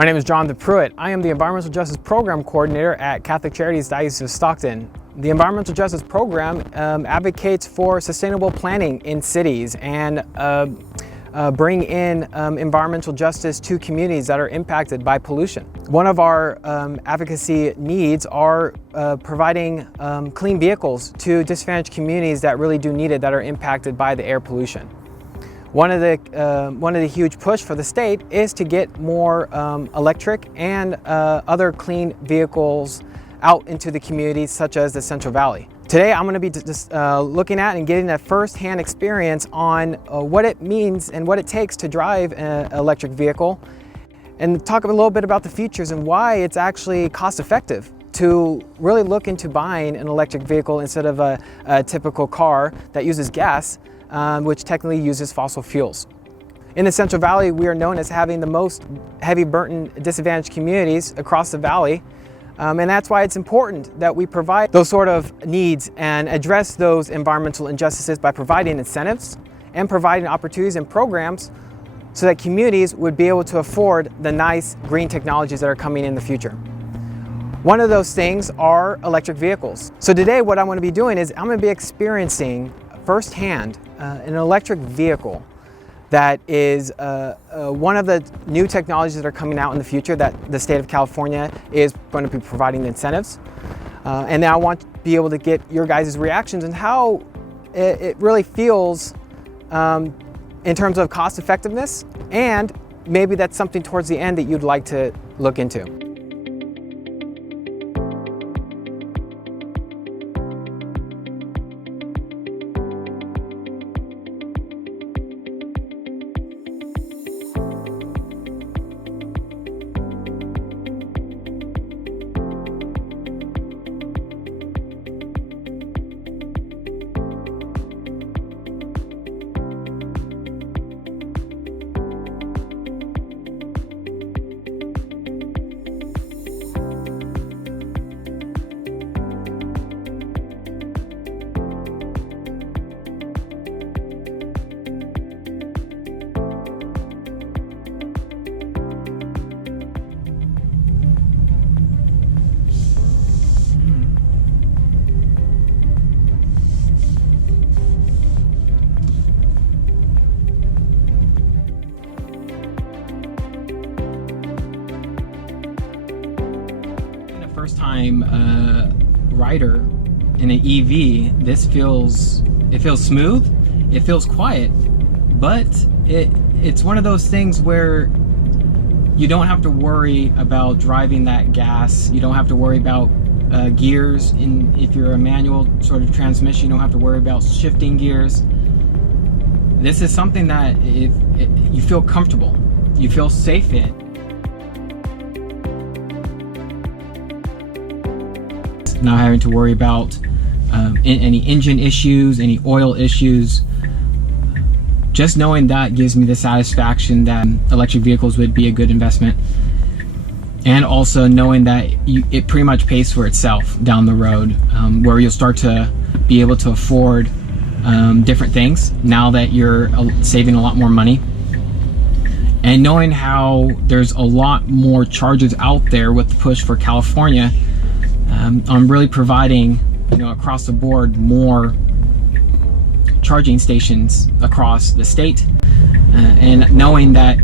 My name is John Pruitt. I am the Environmental Justice Program Coordinator at Catholic Charities, Diocese of Stockton. The Environmental Justice Program advocates for sustainable planning in cities and bring in environmental justice to communities that are impacted by pollution. One of our advocacy needs are providing clean vehicles to disadvantaged communities that really do need it, that are impacted by the air pollution. One of the huge push for the state is to get more electric and other clean vehicles out into the communities such as the Central Valley. Today I'm going to be just looking at and getting a first-hand experience on what it means and what it takes to drive an electric vehicle, and talk a little bit about the features and why it's actually cost-effective to really look into buying an electric vehicle instead of a typical car that uses gas, which technically uses fossil fuels. In the Central Valley, we are known as having the most heavy burden disadvantaged communities across the valley. And that's why it's important that we provide those sort of needs and address those environmental injustices by providing incentives and providing opportunities and programs so that communities would be able to afford the nice green technologies that are coming in the future. One of those things are electric vehicles. So today what I'm going to be doing is I'm going to be experiencing firsthand an electric vehicle that is one of the new technologies that are coming out in the future that the state of California is going to be providing the incentives. And then I want to be able to get your guys' reactions and how it really feels in terms of cost effectiveness, and maybe that's something towards the end that you'd like to look into. First-time rider in an EV, it feels smooth, it feels quiet, but it's one of those things where you don't have to worry about driving that gas. You don't have to worry about gears. If you're a manual sort of transmission, you don't have to worry about shifting gears. This is something that you feel comfortable, you feel safe in. Not having to worry about any engine issues, any oil issues. Just knowing that gives me the satisfaction that electric vehicles would be a good investment. And also knowing that it pretty much pays for itself down the road, where you'll start to be able to afford different things now that you're saving a lot more money. And knowing how there's a lot more chargers out there with the push for California, I'm really providing, across the board, more charging stations across the state, and knowing that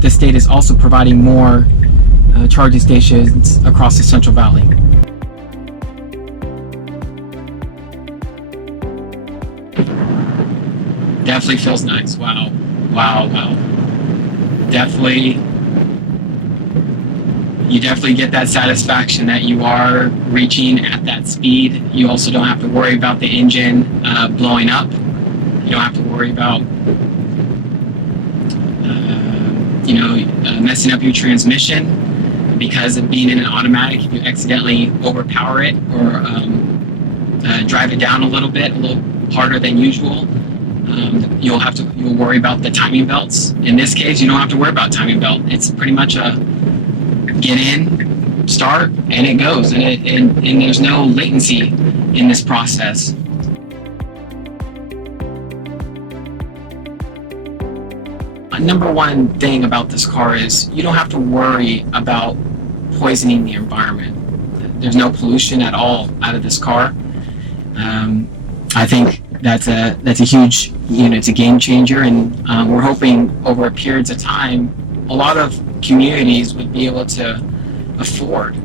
the state is also providing more charging stations across the Central Valley. Definitely feels nice. Wow. You definitely get that satisfaction that you are reaching at that speed. You also don't have to worry about the engine blowing up. You don't have to worry about messing up your transmission, because of being in an automatic. If you accidentally overpower it or drive it down a little harder than usual, you'll worry about the timing belts. In this case, you don't have to worry about timing belt. It's pretty much a get in, start, and it goes, and there's no latency in this process. Number one thing about this car is you don't have to worry about poisoning the environment. There's no pollution at all out of this car. I think that's a huge, it's a game changer, and we're hoping over periods of time, a lot of communities would be able to afford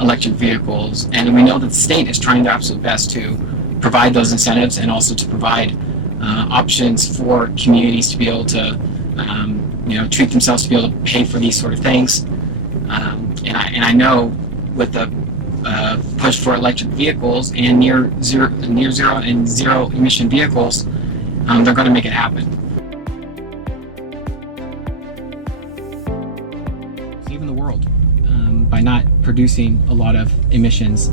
electric vehicles, and we know that the state is trying their absolute best to provide those incentives and also to provide options for communities to be able to treat themselves to be able to pay for these sort of things. And I know with the push for electric vehicles and near zero and zero emission vehicles, they're going to make it happen. Saving the world by not producing a lot of emissions.